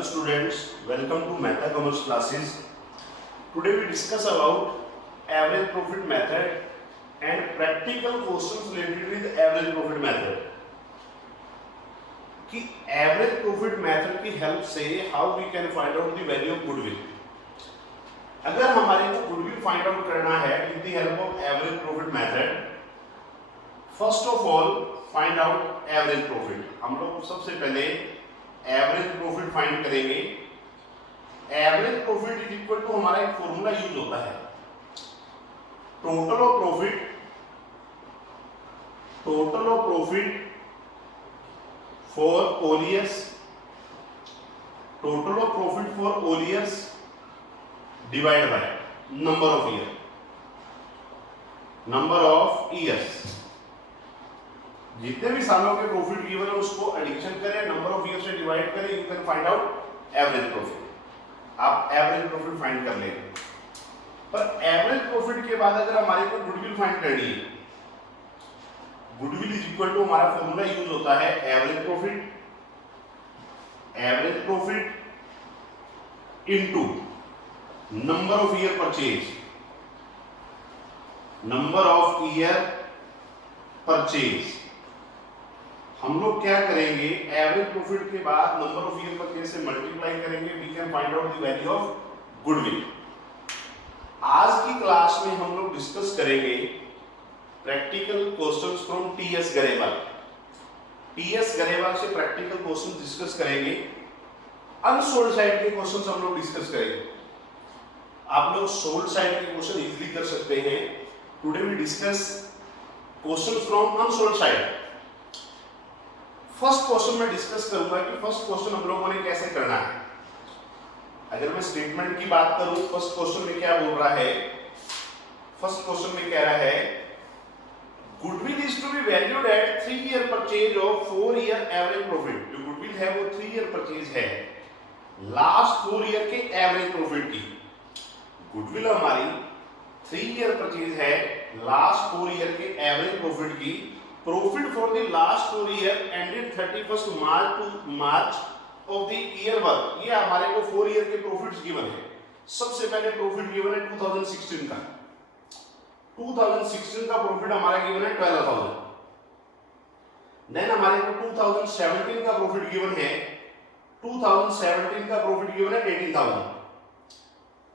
Hello students, welcome to Mehta Commerce classes. Today we discuss about average profit method and practical questions related with average profit method. कि average profit method की help से how we can find out the value of goodwill. अगर हमारे को goodwill find out करना है with the help of average profit method, first of all find out average profit. हम लोग सबसे पहले एवरेज प्रॉफिट फाइंड करेंगे. Average profit is equal to हमारा एक फॉर्मूला यूज होता है, total of profit for all years, total of profit for all years divide by number of years. जितने भी सालों के प्रॉफिट गिवन है उसको एडिशन करें, नंबर ऑफ ईयर से डिवाइड करें, you can find out average profit. आप एवरेज प्रॉफिट फाइंड कर लेंगे. पर एवरेज प्रॉफिट के बाद अगर हमारे को गुडविल फाइंड करनी है, गुडविल इज इक्वल टू हमारा फॉर्मूला यूज होता है average profit into number of year purchase. हम लोग क्या करेंगे, एवरेज प्रॉफिट के बाद नंबर ऑफ ईयर परचेज से मल्टीप्लाई करेंगे, we can find out the value of goodwill. आज की क्लास में हम लोग डिस्कस करेंगे practical questions from TS Garewal. TS Garewal से प्रैक्टिकल क्वेश्चंस डिस्कस करेंगे. अनसोल्ड साइड के क्वेश्चंस हम लोग डिस्कस करेंगे. आप लोग सोल्ड साइड के क्वेश्चन इजीली कर सकते हैं. Today we discuss questions from unsolved side. First question में डिस्कस करूंगा कि फर्स्ट क्वेश्चन हम लोगों ने कैसे करना है. अगर मैं स्टेटमेंट की बात करूं, फर्स्ट क्वेश्चन में क्या बोल रहा है, फर्स्ट क्वेश्चन में कह रहा है goodwill is to be valued at 3 year purchase of 4 year average profit. जो गुडविल है वो 3 ईयर परचेज है लास्ट 4 ईयर के एवरेज प्रॉफिट की. गुडविल हमारी 3 ईयर परचेज है लास्ट 4 ईयर के एवरेज प्रॉफिट की. Profit for the last 4 year ended 31st March of the year 1. ये हमारे को 4 ईयर के प्रॉफिट्स गिवन है. सबसे पहले प्रॉफिट गिवन है 2016 का. 2016 का प्रॉफिट हमारा गिवन है 12,000. देन हमारे को 2017 का प्रॉफिट गिवन है, 2017 का प्रॉफिट गिवन है 18,000.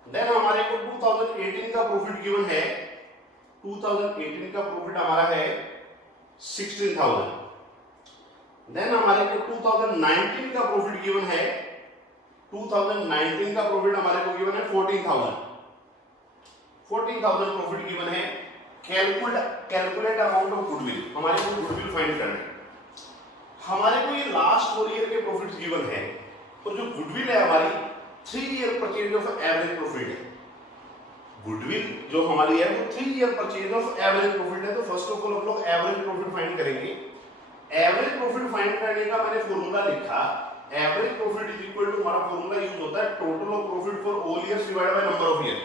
देन हमारे को 2018 का प्रॉफिट गिवन है, 2018 का प्रॉफिट हमारा है 16,000. देन हमारे को 2019 का प्रॉफिट गिवन है, 2019 का प्रॉफिट हमारे को गिवन है 14,000 प्रॉफिट गिवन है. Calculate amount of goodwill. हमारे को गुडविल फाइंड करना है. हमारे को ये लास्ट 4 ईयर के प्रॉफिट्स गिवन है और जो गुडविल है हमारी 3 year purchase of average profit है. गुडविल जो हमारी है वो 3 year purchase of average profit है. तो फर्स्ट ऑफ ऑल हम लोग एवरेज प्रॉफिट फाइंड करेंगे. एवरेज प्रॉफिट फाइंड करने का मैंने फॉर्मूला लिखा. Average profit is equal to हमारा फॉर्मूला यूज होता है total of profit for all years divided by number of year.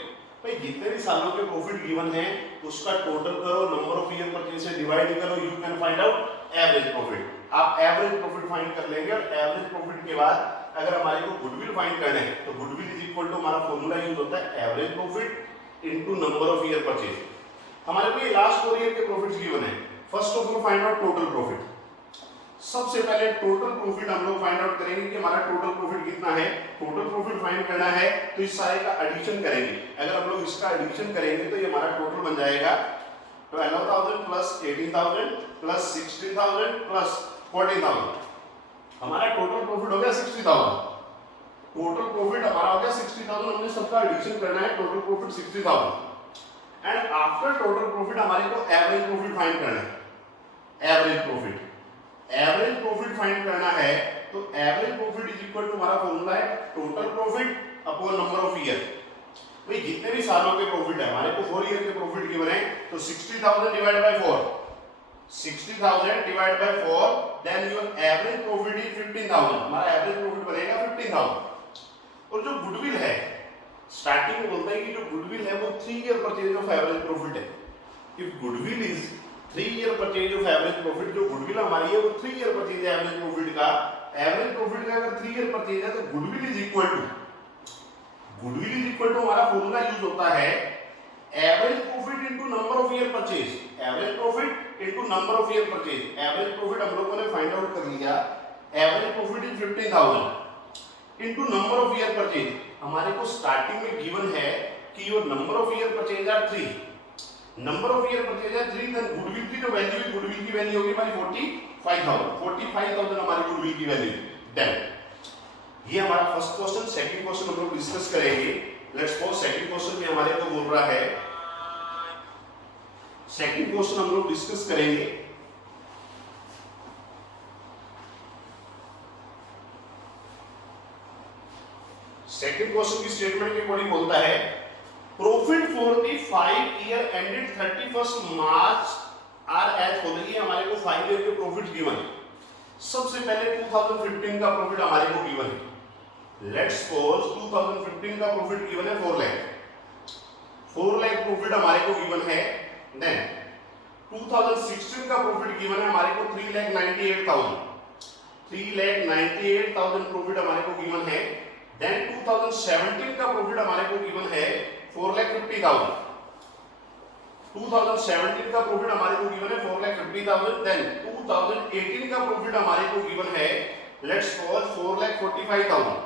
भाई जितने भी सालों के प्रॉफिट गिवन है उसका टोटल करो, नंबर ऑफ ईयर परचेज से डिवाइड करो, you can find out average profit. आप एवरेज प्रॉफिट फाइंड कर लेंगे और एवरेज प्रॉफिट के बाद अगर हमारे को गुडविल फाइंड करना है तो गुडविल इज इक्वल टू हमारा फॉर्मूला यूज होता है average profit into number of year purchase. हमारे को ये लास्ट 4 ईयर के प्रॉफिट्स गिवन है. First of all find out total profit. सबसे पहले टोटल प्रॉफिट हम लोग फाइंड आउट करेंगे कि हमारा टोटल प्रॉफिट कितना है. टोटल प्रॉफिट फाइंड करना है तो इस सारे का एडिशन करेंगे. अगर हम लोग इसका एडिशन करेंगे तो ये हमारा टोटल बन जाएगा 12,000 प्लस 18,000 प्लस 16,000 प्लस 14,000. हमारा टोटल प्रॉफिट हो गया 60,000. टोटल प्रॉफिट हमारा हो गया 60,000. हमने सबका एडिशन करना है, total profit 60,000. And after total profit हमारे को एवरेज प्रॉफिट फाइंड करना है. एवरेज प्रॉफिट फाइंड करना है तो average profit is equal to हमारा फॉर्मूला है total profit upon number of year. भाई जितने भी सालों के प्रॉफिट है, हमारे को 4 ईयर के प्रॉफिट गिवन है तो 60,000 divided by 4, 60,000 divided by 4, then your average profit is 15,000. हमारा एवरेज प्रॉफिट बनेगा 15,000. और जो गुडविल है स्टार्टिंग में बोलता है कि जो गुडविल है वो 3 year purchase of average profit है. If goodwill is 3 year purchase of average profit, जो गुडविल हमारी है वो 3 ईयर परचेज एवरेज प्रॉफिट का एवरेज प्रॉफिट का अगर 3 ईयर परचेज है तो गुडविल इज इक्वल टू हमारा फॉर्मूला यूज होता है average profit into number of year purchase, average profit into number of year purchase. Average profit हम लोगों ने फाइंड आउट कर लिया, average profit is 15,000 into number of year purchase. हमारे को स्टार्टिंग में गिवन है कि your number of year purchase are 3, number of year purchase है 3, देन गुडविल की जो वैल्यू है, गुडविल की वैल्यू होगी हमारी 45,000 हमारी गुडविल की वैल्यू। डन, ये हमारा फर्स्ट क्वेश्चन। सेकंड क्वेश्चन हम लोग डिस्कस करेंगे। लेट्स सपोज सेकंड क्वेश्चन में हमारे को बोल रहा है, सेकंड क्वेश्चन हम लोग डिस्कस करेंगे। सेकंड क्वेश्चन की स्टेटमेंट के अकॉर्डिंग बोलता है profit for the 5 year ended 31 March are as following. ये हमारे को 5 ईयर के प्रॉफिट गिवन है। सबसे पहले 2015 का प्रॉफिट हमारे को गिवन है। लेट्स सपोज 2015 का प्रॉफिट गिवन है 4 लाख, 4 लाख प्रॉफिट हमारे को गिवन है। देन 2016 का प्रॉफिट गिवन है हमारे को 3,98,000, 3,98,000 प्रॉफिट हमारे को गिवन है। देन 2017 का प्रॉफिट हमारे को गिवन है 4,50,000, 2017 का प्रॉफिट हमारे को गिवन है 4,50,000। देन 2018 का प्रॉफिट हमारे को गिवन है लेट्स सपोज 4,45,000,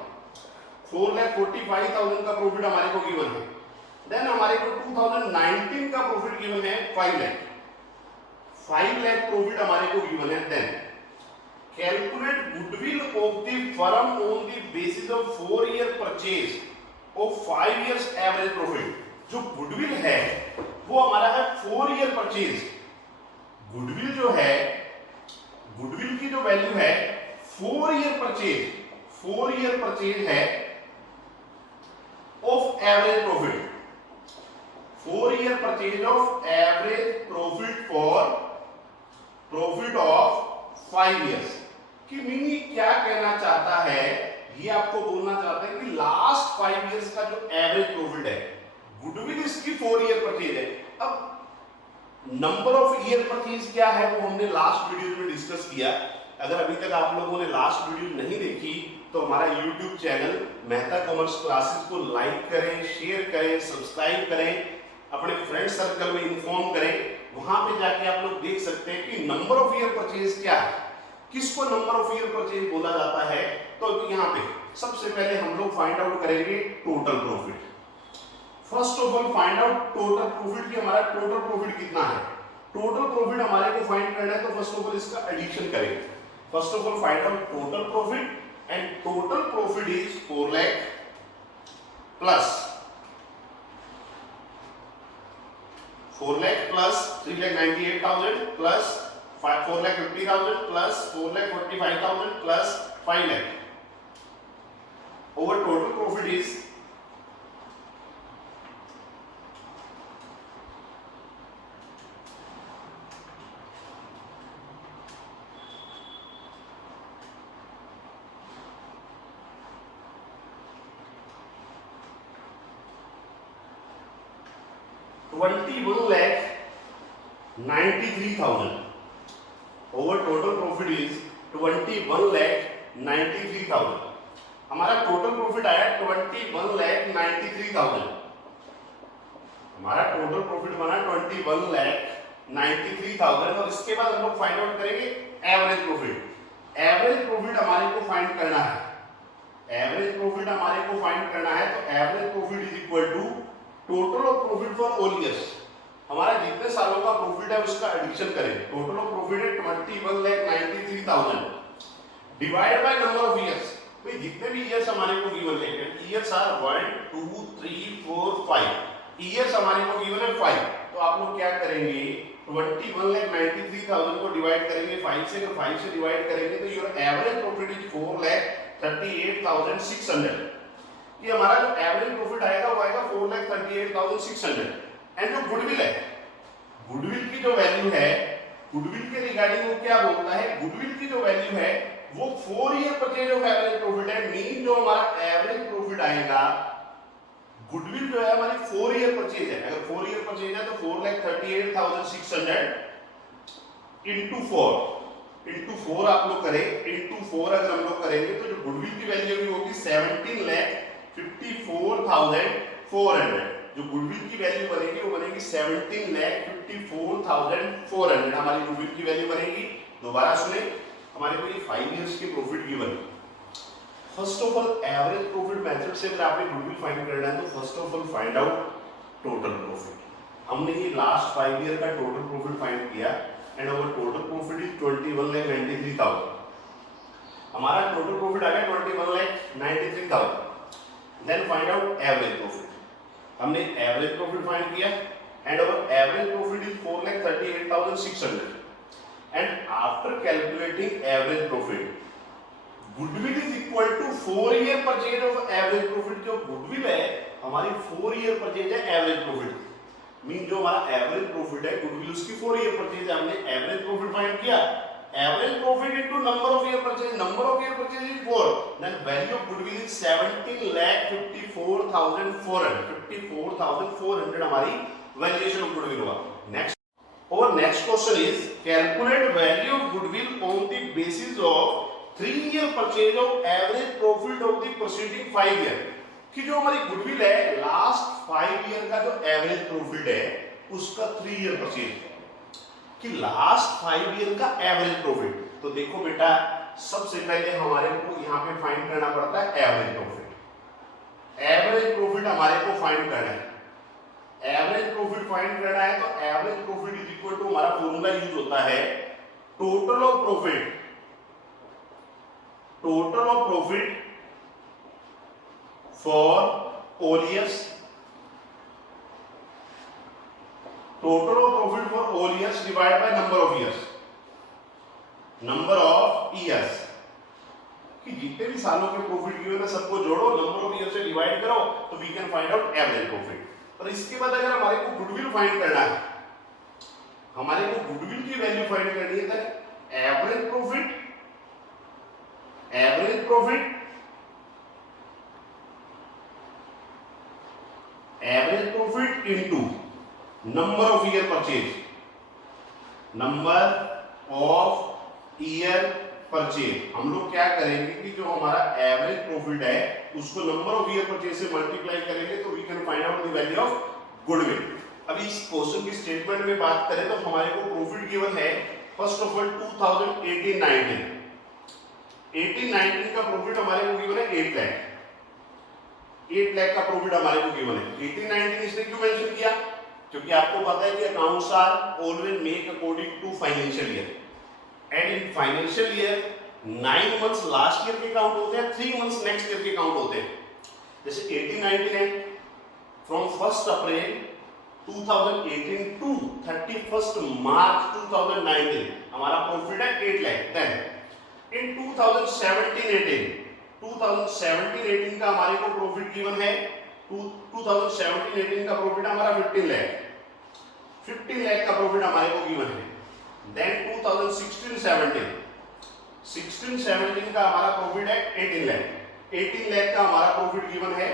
4,45,000 का प्रॉफिट हमारे को गिवन है। देन हमारे को 2019 का प्रॉफिट गिवन है 5 लाख, 5 लाख प्रॉफिट हमारे को गिवन है। Then calculate goodwill of the firm on the basis of 4 year purchase of 5 years average profit. जो गुडविल है वो हमारा है 4 ईयर परचेज। गुडविल जो है, गुडविल की जो वैल्यू है 4 ईयर परचेज, 4 ईयर परचेज है of average profit, 4 year purchase of average profit for profit of 5 years. की मीनिंग क्या कहना चाहता है, ये आपको बोलना चाहता है कि लास्ट 5 इयर्स का जो एवरेज प्रॉफिट है, गुडविल इसकी 4 ईयर परचेज है। अब नंबर ऑफ ईयर परचेज क्या है वो हमने लास्ट वीडियो में डिस्कस किया। अगर अभी तक आप लोगों ने लास्ट वीडियो नहीं देखी तो हमारा YouTube channel Mehta commerce classes को लाइक करें, शेयर करें, सब्सक्राइब करें, अपने फ्रेंड सर्कल में इन्फॉर्म करें। वहां पे जाके आप लोग देख सकते हैं कि नंबर ऑफ ईयर परचेज क्या है, किसको नंबर ऑफ ईयर परचेज बोला जाता है। तो यहाँ पे सबसे पहले हम लोग फाइंड आउट करेंगे total profit. First of all find out total profit की हमारा टोटल प्रॉफिट कितना है। टोटल प्रॉफिट हमारे को फाइंड करना है तो फर्स्ट ऑफ ऑल इसका एडिशन करेंगे। First of all find out total profit and total profit is 4 lakh plus 3,98,000 plus 4,50,000 plus 4,45,000 plus 5 lakh. Our total profit is 21,93,000. Our total profit is 21,93,000. हमारा टोटल प्रॉफिट आया 21,93,000। हमारा टोटल प्रॉफिट बना 21,93,000 और इसके बाद हम लोग फाइंड आउट करेंगे एवरेज प्रॉफिट। एवरेज प्रॉफिट हमारे को फाइंड करना है, एवरेज प्रॉफिट हमारे को फाइंड करना है तो average profit is equal to total of profit for all years. हमारा जितने सालों का प्रॉफिट है उसका एडिशन करें। टोटल ऑफ प्रॉफिट है 21,93,000 divide by number of years. भाई जितने भी ईयर्स हमारे को गिवन है, ईयर्स आर 1 2 3 4 5, ईयर्स हमारे को गिवन है 5। तो आप लोग क्या करेंगे 21,93,000 को डिवाइड करेंगे 5 से। अगर 5 से डिवाइड करेंगे तो योर एवरेज प्रॉफिट इज 4,38,600। ये हमारा जो एवरेज प्रॉफिट आएगा वो आएगा 4,38,600। एंड जो गुडविल है, गुडविल की जो वैल्यू है, गुडविल के रिगार्डिंग वो क्या बोलता है, गुडविल की जो वैल्यू है वो 4 year purchase of average profit है। मीन जो हमारा एवरेज प्रॉफिट आएगा, गुडविल जो है हमारी 4 ईयर परचेज है। अगर 4 ईयर परचेज है तो 4,38,600 into 4 इंटू 4 आप लोग करें, इंटू 4 अगर हम लोग करेंगे तो जो गुडविल की वैल्यू होगी 17,54,400। जो गुडविल की वैल्यू बनेगी वो बनेगी 17,54,400 हमारी गुडविल की वैल्यू बनेगी। दोबारा सुने, हमारे को ये 5 इयर्स के प्रॉफिट गिवन है। First of all average profit method से अगर आपने गुडविल फाइंड करना है तो first of all find out total profit. हमने ये लास्ट 5 ईयर का टोटल प्रॉफिट फाइंड किया and our total profit is 21,93,000। हमारा टोटल प्रॉफिट आ गया 21,93,000। Then find out average profit. हमने एवरेज प्रॉफिट फाइंड किया and our average profit is 4,38,600 and after calculating average profit goodwill is equal to 4 year purchase of average profit. जो goodwill है हमारी 4 year purchase है average profit, mean जो हमारा average profit है goodwill उसकी 4 year purchase है। हमने एवरेज प्रॉफिट फाइंड किया, average profit into number of year purchase, number of year purchase is 4, then value of goodwill is 17,54,400 हमारी वैल्यूएशन ऑफ गुडविल हुआ। Next और next question is calculate value of goodwill on the basis of 3 year purchase of average profit of the preceding 5 year. कि जो हमारी goodwill है last 5 year का जो average profit है उसका 3 ईयर परचेज कि लास्ट 5 ईयर का एवरेज प्रॉफिट। तो देखो बेटा सबसे पहले हमारे को यहां पे फाइंड करना पड़ता है एवरेज प्रॉफिट। एवरेज प्रॉफिट हमारे को फाइंड करना है, एवरेज प्रॉफिट फाइंड करना है तो average profit is equal to हमारा फॉर्मूला यूज होता है total of profit, total of profit for all years, total of profit for all years divide by number of years, number of years कि जितने भी सालों के प्रॉफिट गिवन है सबको जोड़ो, नंबर ऑफ ईयर से डिवाइड करो तो we can find out average profit. और इसके बाद अगर हमारे को गुडविल फाइंड करना है, हमारे को गुडविल की वैल्यू फाइंड करनी है तो average profit, average profit, average profit into number of year purchase, number of year purchase. हम लोग क्या करेंगे कि जो हमारा एवरेज प्रॉफिट है उसको नंबर ऑफ ईयर परचेज से मल्टीप्लाई करेंगे तो we can find out the value of goodwill. अभी इस क्वेश्चन की स्टेटमेंट में बात करें तो हमारे को प्रॉफिट गिवन है फर्स्ट ऑफ ऑल 2018-19 का प्रॉफिट हमारे को गिवन है 8 लाख, 8 लाख का प्रॉफिट हमारे को गिवन है। 18-19 इसने क्यों मेंशन किया? क्योंकि आपको पता है कि accounts are always make according to financial year and in financial year 9 months last year के काउंट होते हैं, 3 मंथ्स नेक्स्ट ईयर के काउंट होते हैं। जैसे 18-19 है फ्रॉम 1 अप्रैल 2018 टू 31 मार्च 2019 हमारा प्रॉफिट है 8 लाख। देन इन 2017-18 का हमारे को प्रॉफिट गिवन है 2017-18 का प्रॉफिट हमारा 15 लाख, 15 लाख का प्रॉफिट हमारे को गिवन है। देन 2016-17 का हमारा प्रॉफिट है 18 लाख, 18 लाख का हमारा प्रॉफिट गिवन है।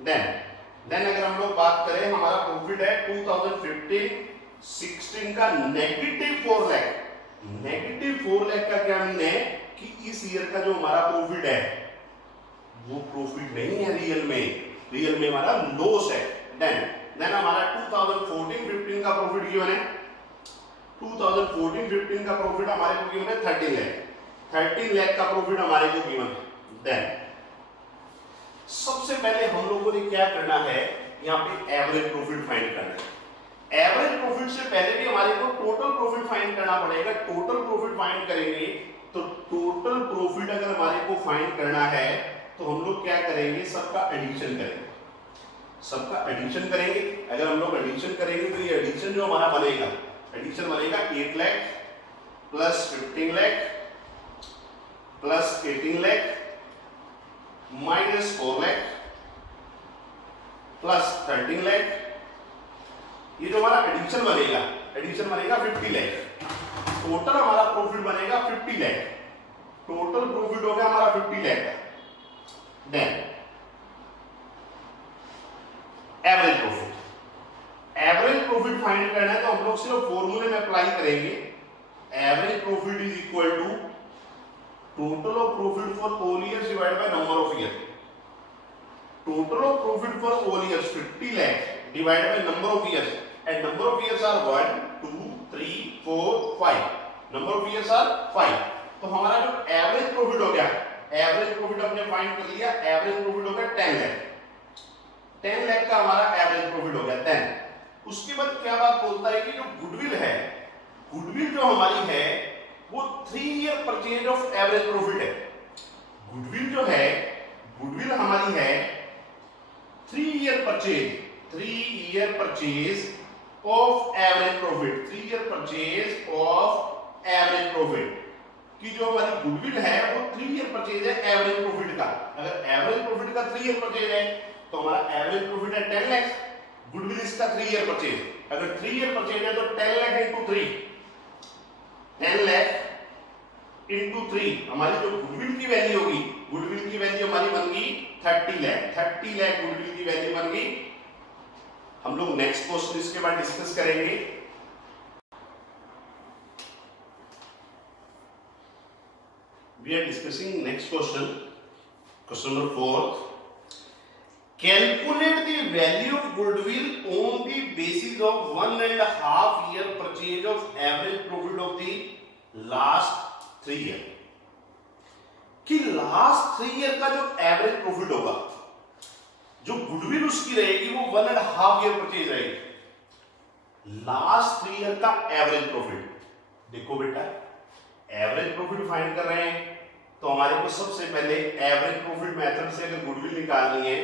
देन अगर हम लोग बात करें हमारा प्रॉफिट है 2015-16 का -4 लाख। -4 लाख का क्या मीन है कि इस ईयर का जो हमारा प्रॉफिट है वो प्रॉफिट नहीं है रियल में हमारा लॉस है। देन हमारा 2014-15 का प्रॉफिट गिवन है, 2014-15 का प्रॉफिट हमारे को गिवन है 13 लाख, 13 लाख का प्रॉफिट हमारे को गिवन है। देन सबसे पहले हम लोगों ने क्या करना है, यहाँ पे एवरेज प्रॉफिट फाइंड करना है। एवरेज प्रॉफिट से पहले भी हमारे को टोटल प्रॉफिट फाइंड करना पड़ेगा। टोटल प्रॉफिट फाइंड करेंगे तो टोटल प्रॉफिट अगर हमारे को फाइंड करना है तो हम लोग क्या करेंगे, सबका एडिशन करेंगे, सबका एडिशन करेंगे। अगर हम लोग एडिशन करेंगे तो ये एडिशन जो हमारा बनेगा, एडिशन बनेगा 8 lakh plus 15 lakh plus 18 lakh minus 4 lakh plus 13 lakh. ये जो हमारा एडिशन बनेगा 50 लाख। टोटल हमारा प्रॉफिट बनेगा 50 लाख, टोटल प्रॉफिट हो गया हमारा 50 lakh. Then average profit, average profit find करना है तो हम लोग सिर्फ फॉर्मूले में अप्लाई करेंगे। Average profit is equal to total of profit for all years divided by number of year. Total of profit for all years 50 lakh divided by number of years, and number of years are 1 2 3 4 5, number of years are 5। तो हमारा जो average profit हो गया, average profit हमने find कर लिया, average profit हो गया 10 लाख। 10 लाख का हमारा एवरेज प्रॉफिट हो गया 10। उसके बाद क्या बात बोलता है कि जो गुडविल है, गुडविल जो हमारी है वो 3 year purchase of average profit है। गुडविल जो है, गुडविल हमारी है 3 year purchase, 3 year purchase of average profit, 3 year purchase of average profit की जो हमारी गुडविल है वो 3 ईयर परचेज है एवरेज प्रॉफिट का। अगर एवरेज प्रॉफिट का 3 ईयर परचेज है तो हमारा एवरेज प्रॉफिट है 10 लाख, गुडविल इसका 3 ईयर परचेज। अगर 3 ईयर परचेज है तो 10 लाख इंटू 3, 10 लाख इंटू 3 हमारी जो गुडविल की वैल्यू होगी, गुडविल की वैल्यू हमारी बन गई 30 लाख, 30 लाख गुडविल की वैल्यू बन गई। हम लोग नेक्स्ट क्वेश्चन इसके बाद डिस्कस करेंगे। We are discussing next question, question number 4. Calculate the value of goodwill on the basis of 1.5 year purchase of average profit of the last 3 year। कि लास्ट 3 ईयर का जो एवरेज प्रॉफिट होगा, जो goodwill उसकी रहेगी वो 1.5 year purchase रहेगी। Last 3 year का एवरेज प्रॉफिट, देखो बेटा एवरेज प्रॉफिट फाइंड कर रहे हैं तो हमारे को सबसे पहले एवरेज प्रॉफिट मेथड से अगर गुडविल निकालनी है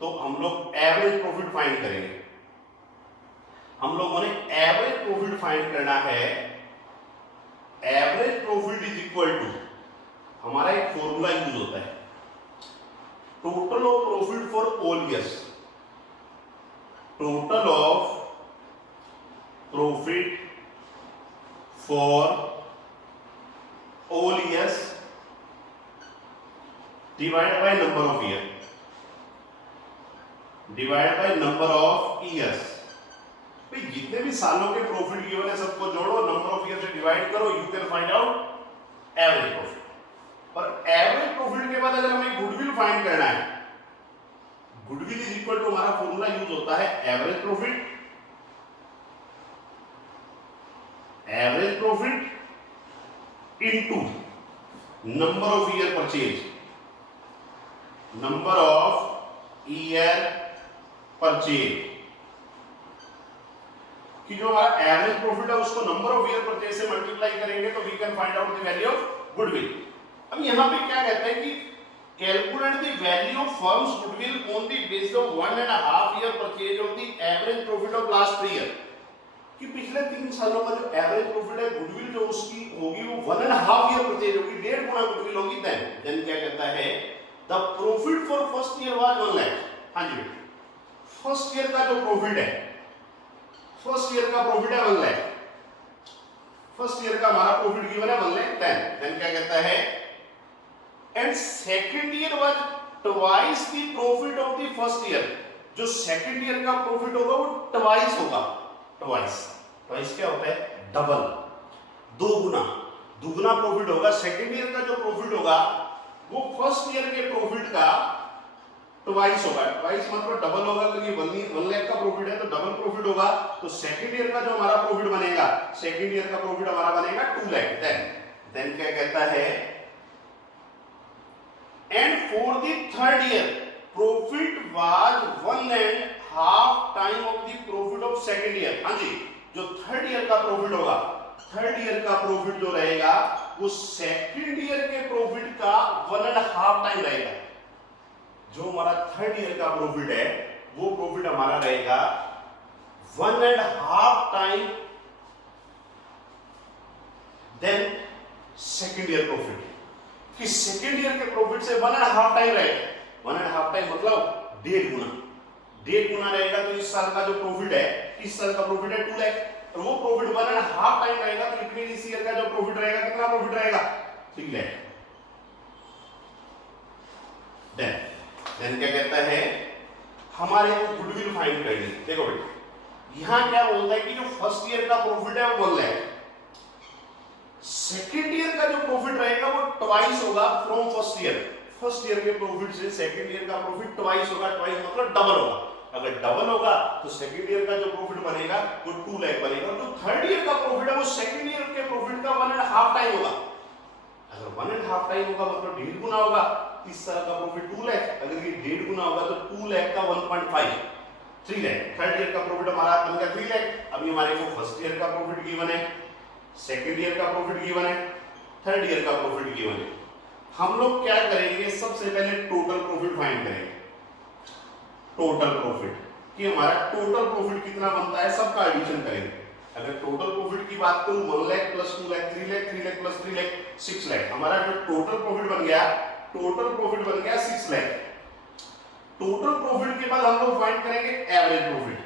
तो हम लोग एवरेज प्रॉफिट फाइंड करेंगे। हम लोगों ने एवरेज प्रॉफिट फाइंड करना है। Average profit is equal to, हमारा एक फॉर्मूला यूज होता है, total of profit for all years, total of profit for all years divided by number of year, divided by number of years. भाई जितने भी सालों के प्रॉफिट गिवन है सबको जोड़ो, नंबर ऑफ ईयर से डिवाइड करो, you can find out average profit. और एवरेज प्रॉफिट के बाद अगर हमें गुडविल फाइंड करना है, गुडविल इज इक्वल टू हमारा फॉर्मूला यूज होता है average profit, average profit into number of year purchase, number of year purchase कि जो हमारा एवरेज प्रॉफिट है उसको नंबर ऑफ ईयर परचेज से मल्टीप्लाई करेंगे तो we can find out the value of goodwill. अब यहां पे क्या कहते हैं कि calculate the value of firms goodwill on the basis of 1.5 year purchase of the average profit of last 3 year. कि पिछले 3 सालों का जो एवरेज प्रॉफिट है गुडविल जो उसकी होगी वो 1.5 ईयर परचेज होगी, 1.5 गुना गुडविल होगी। देन क्या कहता है the profit for first year was 1 lakh. हां जी, फर्स्ट ईयर का जो प्रॉफिट है, फर्स्ट ईयर का प्रॉफिट है 1 लाख, फर्स्ट ईयर का हमारा प्रॉफिट गिवन है 1 लाख 10। देन क्या कहता है and second year was twice the profit of the first year. जो सेकंड ईयर का प्रॉफिट होगा वो ट्वाइस होगा। ट्वाइस, ट्वाइस क्या होता है? डबल, दो गुना, दुगुना प्रॉफिट होगा। सेकंड ईयर का जो प्रॉफिट होगा वो फर्स्ट ईयर के प्रॉफिट का ट्वाइस होगा। ट्वाइस मतलब डबल होगा, क्योंकि 1 लाख का प्रॉफिट है तो डबल प्रॉफिट होगा। तो सेकंड ईयर का जो हमारा प्रॉफिट बनेगा, सेकंड ईयर का प्रॉफिट हमारा बनेगा 2 लाख। देन क्या कहता है and for the third year profit was 1.5 time of the profit of second year. हां जी, जो थर्ड ईयर का प्रॉफिट होगा, थर्ड ईयर का प्रॉफिट जो रहेगा वो सेकंड ईयर के प्रॉफिट का 1.5 टाइम रहेगा। जो हमारा थर्ड ईयर का प्रॉफिट है वो प्रॉफिट हमारा रहेगा 1.5 time then second year profit. कि सेकंड ईयर के प्रॉफिट से 1.5 टाइम रहेगा। 1.5 टाइम मतलब 1.5 गुना, 1.5 गुना रहेगा। तो इस साल का जो प्रॉफिट है, इस साल का प्रॉफिट है 2 लाख और वो प्रॉफिट 1.5 टाइम रहेगा। तो इट मीन इस ईयर का जो प्रॉफिट रहेगा कितना प्रॉफिट रहेगा? 3 लाख। देन क्या कहता है हमारे को गुडविल फाइंड करनी। देखो बेटा यहां क्या बोलता है कि जो फर्स्ट ईयर का प्रॉफिट है वो 1 लाख, सेकेंड ईयर का जो प्रॉफिट रहेगा वो ट्वाइस होगा from first year. First year के प्रॉफिट से सेकेंड ईयर का प्रॉफिट ट्वाइस होगा, ट्वाइस मतलब डबल होगा। अगर डबल होगा तो सेकेंड ईयर का जो प्रॉफिट बनेगा वो 2 लाख बनेगा। तो थर्ड ईयर का प्रॉफिट है वो सेकेंड ईयर के प्रॉफिट का 1.5 टाइम होगा। अगर 1.5 टाइम होगा मतलब 1.5 गुना होगा। इस साल का प्रॉफिट 2 लाख, अगर ये 1.5 गुना होगा तो 2 लाख का 1.5 3 लाख। थर्ड ईयर का प्रॉफिट हमारा बन गया 3 लाख। अभी हमारे को फर्स्ट ईयर का प्रॉफिट गिवन है, सेकेंड ईयर का प्रॉफिट गिवन है, थर्ड ईयर का प्रॉफिट गिवन है। हम लोग क्या करेंगे, सबसे पहले टोटल प्रॉफिट फाइंड करेंगे। टोटल प्रॉफिट कि हमारा टोटल प्रॉफिट कितना बनता है सबका एडिशन करेंगे। अगर टोटल प्रॉफिट की बात करूं 1 लाख प्लस 2 लाख 3 लाख, 3 लाख प्लस 3 लाख 6 लाख। हमारा जो टोटल प्रॉफिट बन गया, टोटल प्रॉफिट बन गया 6 लाख। टोटल प्रॉफिट के बाद हम लोग फाइंड करेंगे एवरेज प्रॉफिट।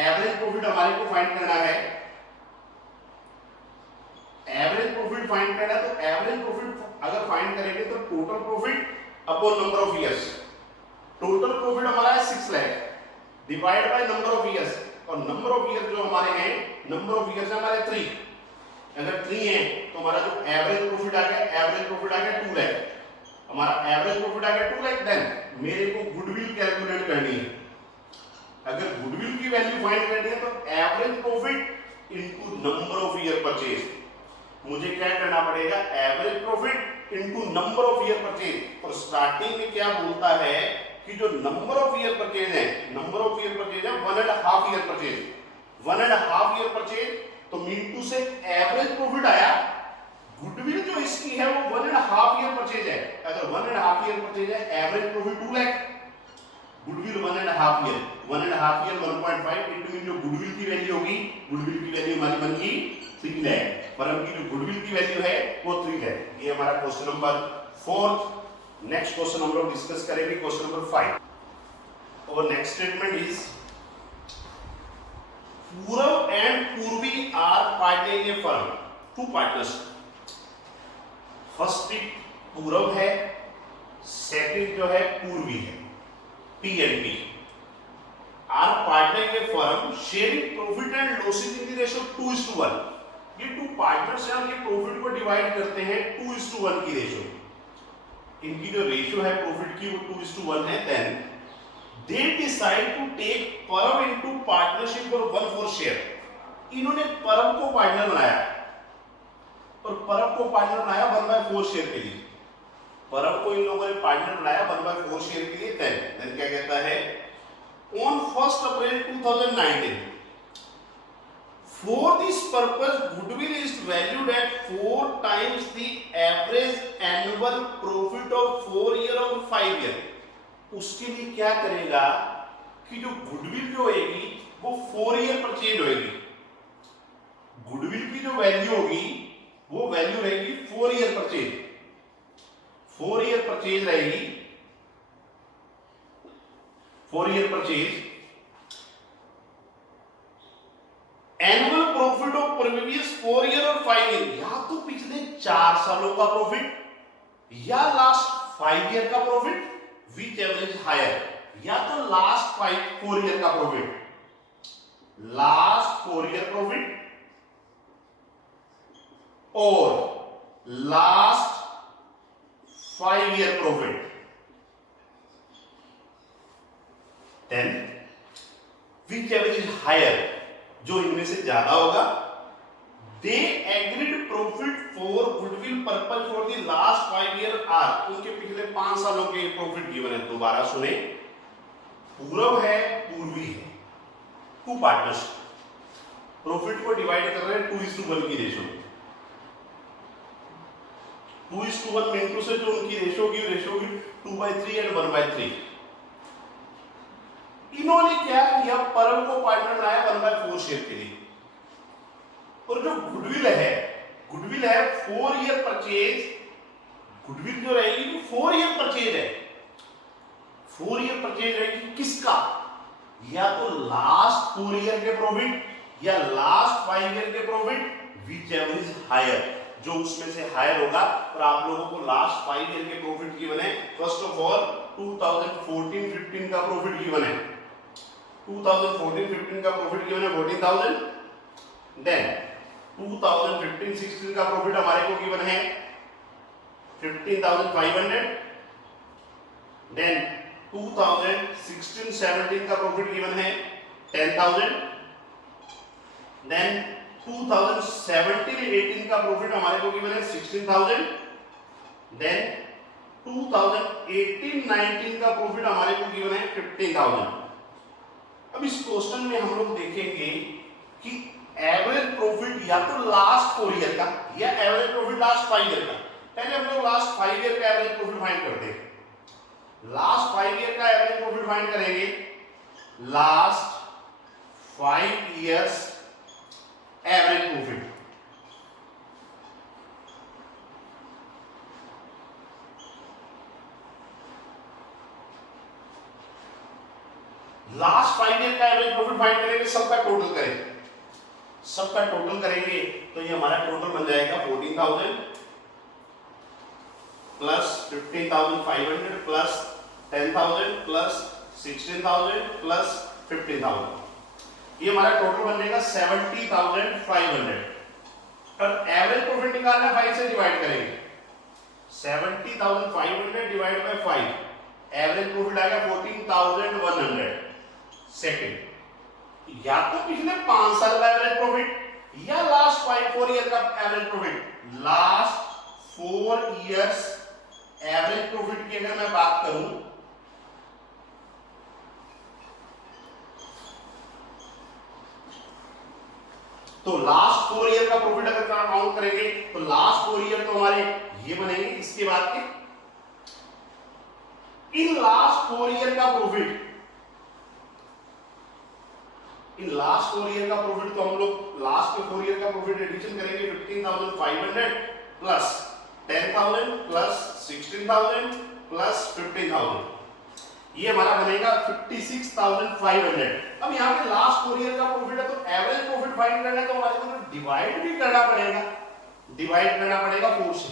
एवरेज प्रॉफिट हमारे को फाइंड करना है। एवरेज प्रॉफिट फाइंड करना है तो एवरेज प्रॉफिट अगर फाइंड करेंगे तो total profit upon number of years. Total profit हमारा है 6 lakh divide by number of years, और नंबर ऑफ इयर्स जो हमारे हैं, नंबर ऑफ इयर्स हमारे 3। अगर 3 है तो हमारा जो एवरेज प्रॉफिट आ गया, एवरेज प्रॉफिट आ गया 2 लाख। हमारा एवरेज प्रॉफिट आ गया 2 लाख। देन मेरे को गुडविल कैलकुलेट करनी है। अगर गुडविल की वैल्यू फाइंड करनी है तो average profit into number of year purchase. मुझे क्या करना पड़ेगा, average profit into number of year purchase. और स्टार्टिंग में क्या बोलता है कि जो नंबर ऑफ ईयर परचेज है, नंबर ऑफ ईयर परचेज है 1.5 ईयर परचेज। 1.5 ईयर परचेज तो मीन टू से एवरेज प्रॉफिट आया। गुडविल जो इसकी है वो 1.5 ईयर परचेज है। अगर 1.5 ईयर परचेज है, average profit 2 lakh, goodwill 1.5 year, 1.5 year 1.5 it mean जो गुडविल की वैल्यू होगी, गुडविल की वैल्यू हमारी बन गई 3 लाख। फर्म की जो गुडविल की वैल्यू है वो 3 लाख। ये हमारा क्वेश्चन नंबर 4। नेक्स्ट क्वेश्चन हम लोग डिस्कस करेंगे क्वेश्चन नंबर 5। और next statement is Purav and Purvi are partnering a firm, 2 partners. First Purav है, सेकंड जो है पूर्वी है, P and P are partnering a firm sharing profit and losses in the ratio 2:1। ये 2 partners हैं, ये प्रॉफिट को डिवाइड करते हैं 2:1 की रेशियो। इनकी जो रेशियो है प्रॉफिट की वो 2:1 है। Then they decide to take Param into partnership for 1/4 share. इन्होंने परम को पार्टनर बनाया और परम को पार्टनर बनाया 1/4 शेयर के लिए। परम को इन लोगों ने पार्टनर बनाया 1/4 शेयर के लिए। देन क्या कहता है, on 1 April 2019 for this purpose goodwill is valued at 4 times the average annual profit of 4 year और 5 year। उसके लिए क्या करेगा कि जो गुडविल जो होगी वो 4 ईयर परचेज होगी। गुडविल की जो वैल्यू होगी वो वैल्यू रहेगी 4 ईयर परचेज। 4 ईयर परचेज रहेगी, 4 year purchase. Annual profit of previous 4 year और 5 ईयर, या तो पिछले 4 सालों का प्रॉफिट या लास्ट 5 ईयर का प्रॉफिट विच एवरेज हायर, या तो लास्ट 4 ईयर का प्रॉफिट, लास्ट 4 ईयर प्रॉफिट और last 5 year profit. Then which average higher, जो इनमें से ज्यादा होगा। They agreed profit for goodwill purpose for the last 5 year are, उनके पिछले 5 सालों के प्रॉफिट गिवन है। दोबारा सुने, पूरव है पूर्वी है, 2 पार्टनर्स प्रॉफिट को डिवाइड कर रहे हैं 2:1 की रेशियो। 2:1 में इनटू से जो उनकी रेशियो की 2/3 एंड 1/3। इन्होंने क्या किया, परम को पार्टनर बनाया 1/4 शेयर के लिए। और जो गुडविल है 4 ईयर परचेज। गुडविल जो रहेगी वो 4 ईयर परचेज है। 4 ईयर परचेज रहेगी किसका, या तो लास्ट 4 ईयर के प्रॉफिट या लास्ट 5 ईयर के profit whichever is higher, जो उसमें से हायर होगा। और आप लोगों को लास्ट 5 ईयर के प्रॉफिट गिवन है। फर्स्ट ऑफ ऑल 2014-15 का प्रॉफिट गिवन है। 2014-15 का प्रॉफिट गिवन है 14,000। देन 2015-16 का प्रॉफिट हमारे को गिवन है 15,500। देन 2016-17 का प्रॉफिट गिवन है 10,000। देन 2017-18 का प्रॉफिट हमारे को गिवन है 16,000। देन 2018-19 का प्रॉफिट हमारे को गिवन है 15,000। अब इस क्वेश्चन में हम लोग देखेंगे कि एवरेज प्रॉफिट या तो लास्ट 4 ईयर का या एवरेज प्रॉफिट लास्ट 5 ईयर का। पहले हम लोग लास्ट 5 ईयर का एवरेज प्रॉफिट फाइंड करते हैं। लास्ट 5 ईयर का एवरेज प्रॉफिट फाइंड करेंगे। Last 5 years average profit, last 5 year का एवरेज प्रॉफिट फाइंड करेंगे, सबका टोटल करेंगे। सबका टोटल करेंगे तो ये हमारा टोटल बन जाएगा 14,000 प्लस 15,500 प्लस 10,000 प्लस 16,000 प्लस 15,000। ये हमारा टोटल बन जाएगा 70,500। पर एवरेज प्रॉफिट निकालना है 5 से डिवाइड करेंगे। 70,500 डिवाइड बाय 5, एवरेज प्रॉफिट आएगा 14,100। सेकंड, या तो पिछले 5 साल का एवरेज प्रॉफिट या लास्ट 4 ईयर का average profit. Last 4 years average profit की अगर मैं बात करूं तो लास्ट 4 ईयर का प्रॉफिट अगर काउंट करेंगे तो लास्ट 4 ईयर तो हमारे ये बनेंगे। इसके बाद के इन लास्ट 4 ईयर का प्रॉफिट, इन लास्ट 4 ईयर का प्रॉफिट तो हम लोग लास्ट के 4 ईयर का प्रॉफिट एडिशन करेंगे। 15,500 प्लस 10,000 प्लस 16,000 प्लस 15,000, ये हमारा बनेगा 56,500। अब यहाँ पे लास्ट 4 ईयर का प्रॉफिट है तो एवरेज प्रॉफिट फाइंड करना है तो हमारे को डिवाइड भी करना पड़ेगा। डिवाइड करना पड़ेगा 4 से।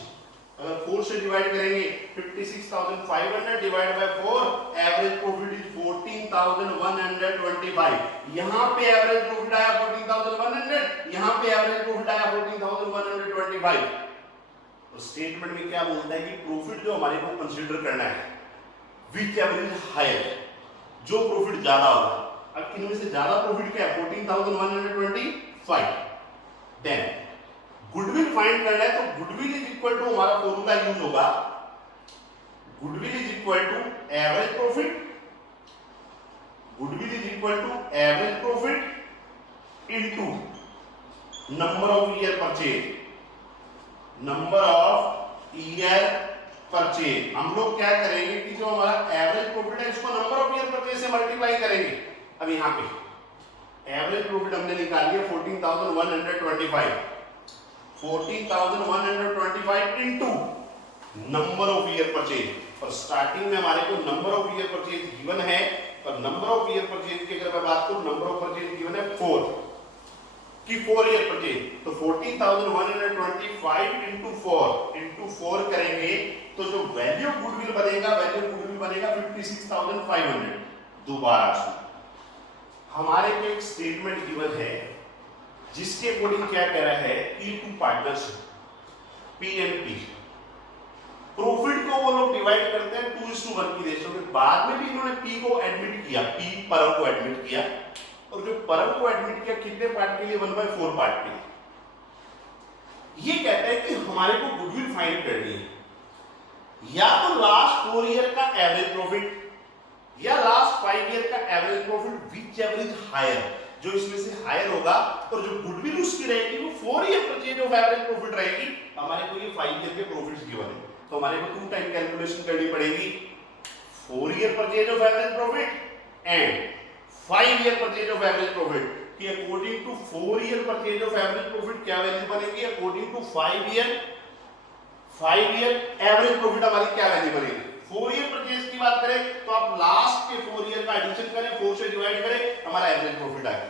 अगर 4 से डिवाइड करेंगे 56,500 divide by 4, average profit is 14,125। यहाँ पे एवरेज प्रॉफिट आया 14,100, यहाँ पे एवरेज प्रॉफिट आया 14,125। तो स्टेटमेंट में क्या बोलता है कि प्रॉफिट जो हमारे को कंसीडर करना है विच एवरेज हायर, जो प्रॉफिट ज्यादा होगा। अब इनमें से ज्यादा प्रॉफिट क्या है 14,125। देन गुडविल फाइंड करना है तो गुडविल इज इक्वल टू हमारा फॉर्मूला यूज होगा, goodwill is equal to average profit, goodwill is equal to average profit into number of year purchase, number of year purchase. हम लोग क्या करेंगे कि जो हमारा एवरेज प्रॉफिट है इसको नंबर ऑफ ईयर परचेज से मल्टीप्लाई करेंगे। अब यहां पे एवरेज प्रॉफिट हमने निकाल लिया 14,125, 14,125 into number of year purchase. और स्टार्टिंग में हमारे को number of year purchase given है, और नंबर ऑफ ईयर परचेज की अगर मैं बात करूं नंबर ऑफ परचेज गिवन है 4 की 4 ईयर परचेज। तो 14,125 इंटू 4 करेंगे तो जो वैल्यू गुडविल बनेगा, वैल्यू गुडविल बनेगा 56,500। दोबारा सुन, हमारे को एक स्टेटमेंट गिवन है जिसके अकॉर्डिंग क्या कह रहा है कि टू पार्टनरशिप पीएनपी प्रॉफिट को वो लोग डिवाइड करते हैं 2:1 की रेशियो में। बाद में भी इन्होंने पी को एडमिट किया, पी परम को एडमिट किया, और जो परम को एडमिट किया कितने पार्ट के लिए 1/4 पार्ट के लिए। ये कहता है कि हमारे को गुडविल फाइंड करनी है या तो लास्ट 4 ईयर का एवरेज प्रॉफिट या लास्ट 5 ईयर का average profit, which average higher, जो इसमें से हायर होगा, और जो गुडविल उसकी रहेगी वो 4 year purchase of average profit रहेगी। हमारे को ये 5 ईयर के प्रॉफिट्स गिवन है तो हमारे को 2 टाइम कैलकुलेशन करनी पड़ेगी, 4 year purchase of average profit and 5 year purchase of average profit. कि according to 4 year purchase of average profit क्या वैल्यू बनेगी, according to 5 year average profit हमारी क्या वैल्यू बनेगी। 4 ईयर परचेज की बात करें तो आप लास्ट के 4 ईयर का एडिशन करें, 4 से डिवाइड करें, हमारा एवरेज प्रॉफिट आएगा।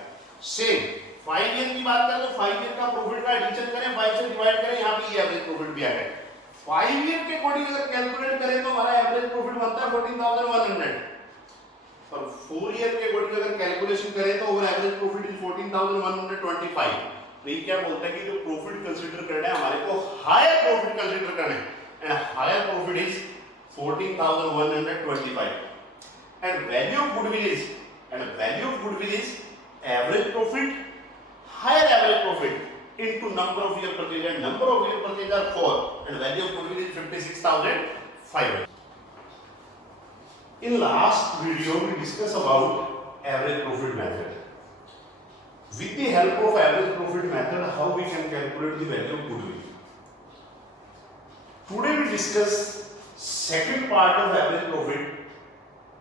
सेम 5 ईयर की बात करें तो 5 ईयर का प्रॉफिट का एडिशन करें, 5 से डिवाइड करें, यहां पे ये एवरेज प्रॉफिट भी आएगा। 5 ईयर के अकॉर्डिंग अगर कैलकुलेट करें तो हमारा एवरेज प्रॉफिट बनता है 14,100, और 4 ईयर के अकॉर्डिंग अगर कैलकुलेशन करें तो ओवर एवरेज प्रॉफिट इज 14,125। तो ये क्या बोलता है कि जो प्रॉफिट कंसीडर करना है हमारे को हायर प्रॉफिट कंसीडर करना है, and higher profit is 14,125 and value of goodwill is average profit, higher average profit into number of year purchase, and number of year purchase are 4 and value of goodwill is 56,500. In last video we discussed about average profit method. With the help of average profit method, how we can calculate the value of goodwill. Today we discuss second part of average profit.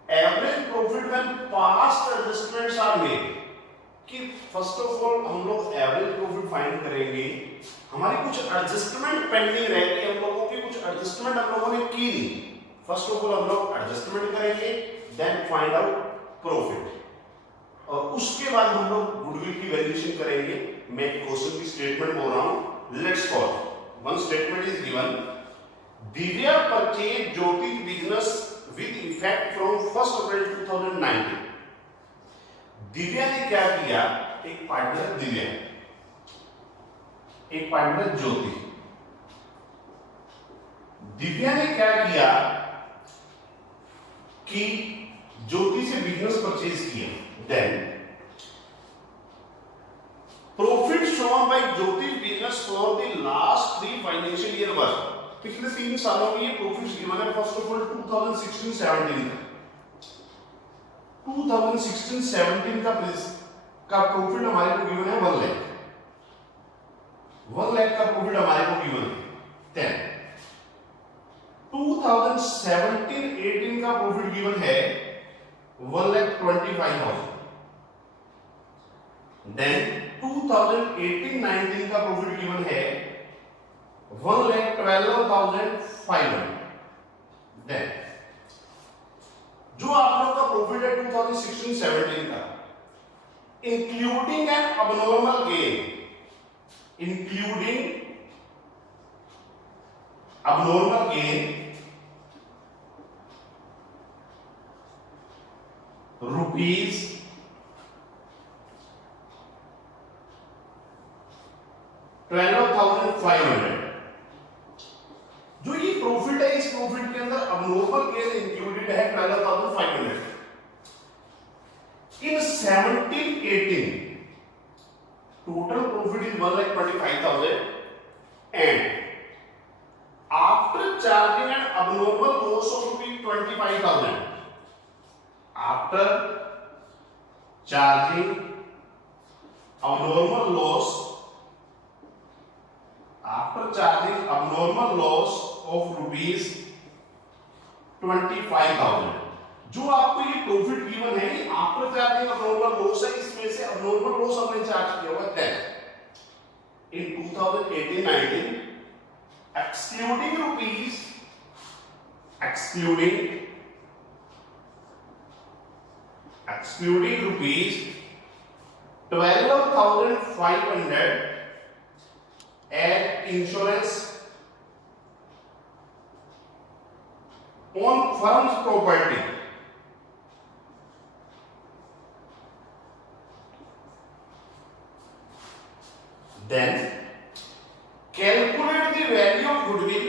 Average profit when past adjustments are made. कि first of all हम लोग average profit find करेंगे, हमारी कुछ adjustment pending रह गई, हम लोगों की कुछ एडजस्टमेंट हम लोगों ने की नहीं. फर्स्ट ऑफ ऑल हम लोग एडजस्टमेंट करेंगे, देन फाइंड आउट प्रॉफिट, और उसके बाद हम लोग गुडविल की वैल्यूएशन करेंगे. मैं क्वेश्चन की स्टेटमेंट बोल रहा हूं, let's call one statement is given. Divya purchase Jyoti business with effect from 1st April 2019. Divya ने क्या किया, एक पार्टनर दिव्या, एक पार्टनर ज्योति. दिव्या ने क्या किया कि ज्योति से बिजनेस परचेज किया. Then profit shown by Jyoti business for the last 3 financial year were. पिछले 3 सालों में ये प्रॉफिट्स गिवन है. फर्स्ट ऑफ ऑल 2016-17 का प्रॉफिट हमारे को गिवन है 1 लाख. 1 लाख का प्रॉफिट हमारे को गिवन है. देन 2017-18 का प्रॉफिट गिवन है 1,25,000. देन 2018-19 का प्रॉफिट गिवन है 1,12,500. देन जो आप लोग का प्रॉफिट है 2016-17 का, including an abnormal gain, rupees 12,500. जो ये प्रॉफिट है, इस प्रॉफिट के अंदर अबनॉर्मल गेन इंक्लूडेड है 12,500. In 17-18 total profit is 1,25,000 and after charging an abnormal loss of ₹25,000, after charging abnormal loss of rupees 25,000. जो आपको ये प्रॉफिट गिवन है, आफ्टर चार्जिंग abnormal loss है, इसमें से abnormal loss हमने चार्ज किया हुआ 10 in 2018-19, excluding rupees 12,500 as insurance on firm's property. Then calculate the value of goodwill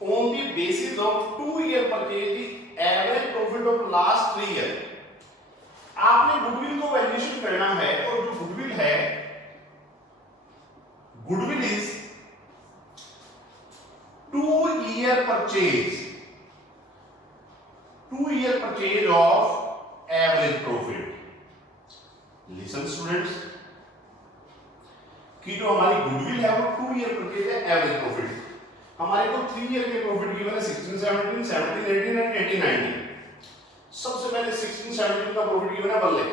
on the basis of 2-year purchase, the average profit of last 3 years. आपने goodwill को valuation करना है, और जो goodwill है, goodwill is 2-year purchase of average profit. Listen students, कि जो हमारी गुडविल है वो 2-year purchase है एवरेज प्रॉफिट. हमारे को 3 ईयर के प्रॉफिट गिवन है 16-17, 17-18 एंड 18-19. सबसे पहले 16-17 का प्रॉफिट गिवन है 1 लाख.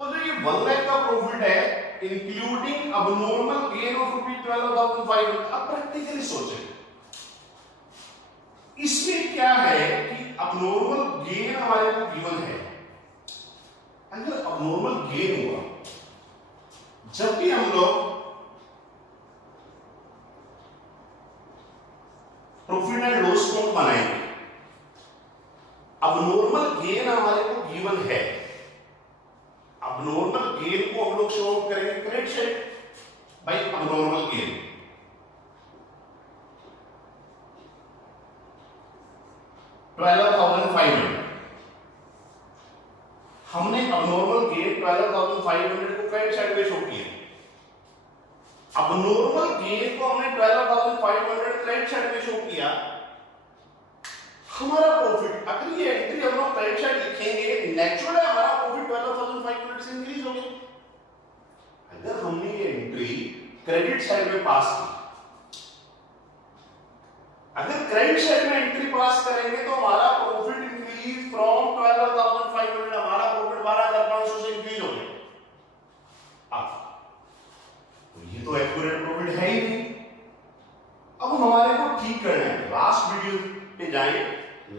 और जो ये 1 लाख का प्रॉफिट है इंक्लूडिंग अबनॉर्मल गेन ऑफ ₹12,500. अब प्रैक्टिकली सोचें, इसमें क्या है कि अबनॉर्मल गेन हमारे को गिवन है. अगर अबनॉर्मल गेन हुआ, जब भी हम लोग प्रॉफिट एंड लॉस अकाउंट बनाएंगे, अबनॉर्मल गेन हमारे को गिवन है. अबनॉर्मल गेन को हम लोग शो ऑफ करेंगे credit side by abnormal gain. $12,500 हमने अबनॉर्मल गेन 12,500 को क्रेडिट साइड में शो किया। अबनॉर्मल गेन को हमने 12,500 क्रेडिट साइड में शो किया। हमारा प्रॉफिट, अगर ये एंट्री हम लोग क्रेडिट साइड लिखेंगे, नेचुरल है हमारा प्रॉफिट 12,500 से इंक्रीज हो गया। अगर हमने ये एंट्री क्रेडिट साइड में पास की, अगर क्रेडिट साइड में एंट्री पास करेंगे तो हमारा प्रॉफिट इंक्रीज फ्रॉम 12,500, हमारा प्रॉफिट 12,500 से इंक्रीज हो गया। अब ये तो एक्यूरेट प्रॉफिट है ही नहीं। अब हमारे को ठीक करना है। लास्ट वीडियो पे जाएं,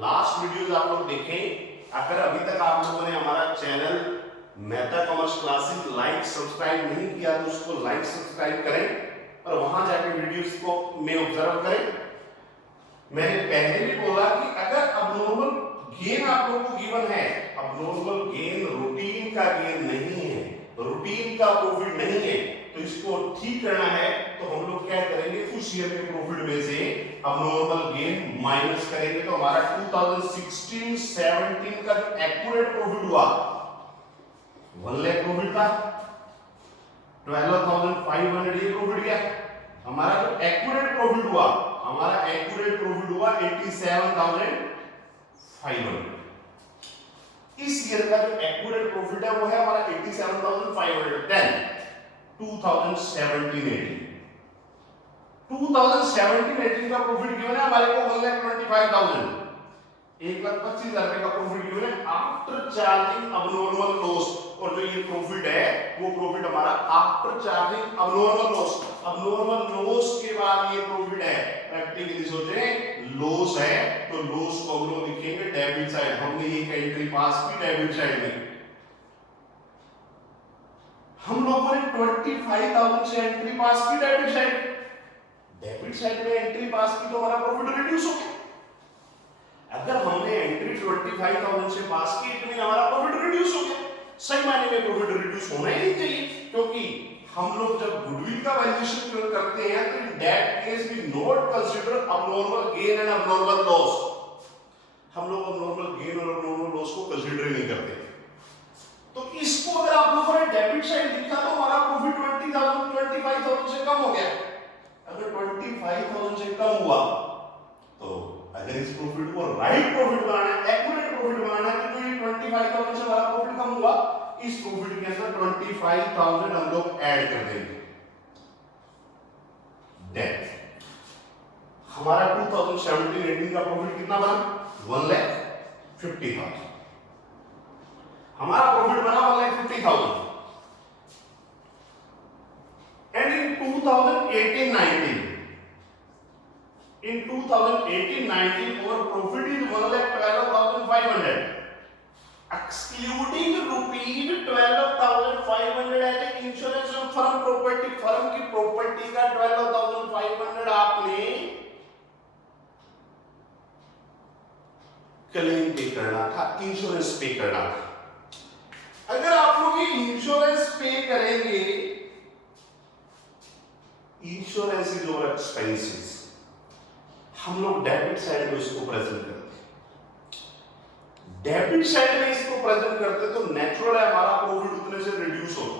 लास्ट वीडियोस आप लोग देखें। अगर अभी तक आप लोगों ने हमारा channel Mehta commerce classes like subscribe नहीं किया तो उसको लाइक सब्सक्राइब करें और वहां जाके वीडियोस को में ऑब्जर्व करें। मैंने पहले भी बोला कि अगर अबनॉर्मल गेन आप लोगों को गिवन है, अबनॉर्मल गेन रूटीन का गेन नहीं है, रूटीन का प्रॉफिट नहीं है, तो इसको ठीक करना है तो हम लोग क्या करेंगे, उस ईयर के प्रॉफिट में से अबनॉर्मल गेन माइनस करेंगे। तो हमारा 2016-17 का एक्यूरेट प्रॉफिट हुआ 1 लाख प्रॉफिट था, 12,500 ये प्रॉफिट गया। हमारा जो एक्यूरेट प्रॉफिट हुआ, हमारा एक्यूरेट प्रॉफिट हुआ 87,500। इस ईयर का जो एक्यूरेट प्रॉफिट है वो है हमारा 87,510। 2017-18 का प्रॉफिट गिवन है हमारे को 1,25,000, 1,25,000 रुपए का प्रॉफिट गिवन है आफ्टर चार्जिंग अबनॉर्मल लॉस। और जो ये प्रॉफिट है वो प्रॉफिट हमारा after charging abnormal loss. Abnormal loss के बाद ये प्रॉफिट है। प्रैक्टिकली सोचें, लॉस है तो लॉस को हम लोग लिखेंगे डेबिट साइड। हमने ये एंट्री पास की डेबिट साइड में। हम लोगों ने 25,000 से एंट्री पास की डेबिट साइड। डेबिट साइड में एंट्री पास की तो हमारा प्रॉफिट रिड्यूस हो गया। अगर हमने एंट्री 25,000 से पास की तो हमारा प्रॉफिट रिड्यूस हो गया। सही मायने में प्रॉफिट रिड्यूस होना ही नहीं चाहिए, क्योंकि हम लोग जब गुडविल का वैल्यूएशन करते हैं तो in that case we not consider abnormal gain and abnormal loss. हम लोग अबनॉर्मल गेन और अबनॉर्मल लॉस को कंसीडर नहीं करते। तो इसको अगर आप लोगों ने डेबिट साइड लिखा तो हमारा प्रॉफिट 25,000 से कम हो गया। अगर 25,000 से कम हुआ तो अगर इस प्रॉफिट को राइट प्रॉफिट बनाना है, एक्यूरेट प्रॉफिट बनाना है, तो ये 25,000 से हमारा प्रॉफिट कम हुआ, इस प्रॉफिट के अंदर 25,000 हम लोग ऐड कर देंगे। डेट हमारा 2017-18 का प्रॉफिट कितना बना? 1,50,000। हमारा प्रॉफिट बना 1,50,000। And in 2018-19 our profit is 1,12,500, excluding rupees 12,500 as an insurance on firm property। Firm की प्रॉपर्टी का 12,500 आपने क्लेम पे करना था, इंश्योरेंस पे करना था। अगर आप लोग ये इंश्योरेंस पे करेंगे, इंश्योरेंस इज ओवर एक्सपेंसेस, हम लोग डेबिट साइड में इसको प्रेजेंट करते हैं। डेबिट साइड में इसको प्रेजेंट करते तो नेचुरल है हमारा प्रॉफिट उतने से रिड्यूस होगा।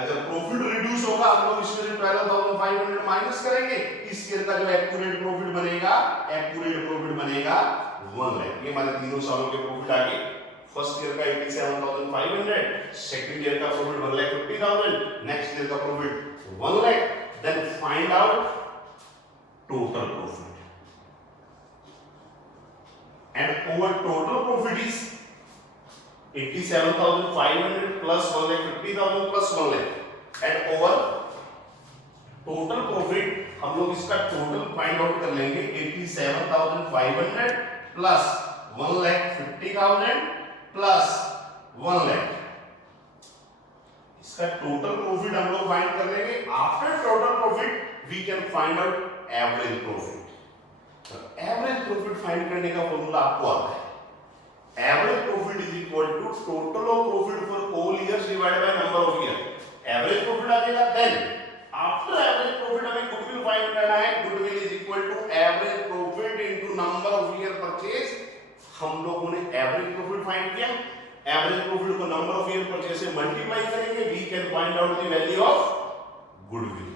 अगर प्रॉफिट रिड्यूस होगा हम लोग इसमें से 12,500 माइनस करेंगे। इस ईयर का जो एक्यूरेट प्रॉफिट बनेगा 1 लाख। ये हमारे तीनों सालों के प्रॉफिट आ गए। फर्स्ट ईयर का 87,500, सेकंड ईयर का प्रॉफिट 1,50,000, नेक्स्ट ईयर का profit 1 lakh. Then find out total profit, and our total profit is 87,500 plus 1,50,000 plus 1 lakh, and our total profit हम लोग इसका टोटल फाइंड आउट कर लेंगे। 87,500 प्लस 1,50,000 प्लस 1 लाख, इसका टोटल प्रॉफिट हम लोग फाइंड कर लेंगे। After total profit we can find out average profit. Average profit find करने का फॉर्मूला आपको आता है। Average profit is equal to total of profit for all years divided by number of year. Average profit आ जाएगा, then after average profit हमें goodwill find करना है। Goodwill is equal to average profit into number of year purchase. हम लोगों ने average profit find किया, average profit को नंबर ऑफ ईयर परचेज से मल्टीप्लाई करेंगे, we can find out the value of goodwill.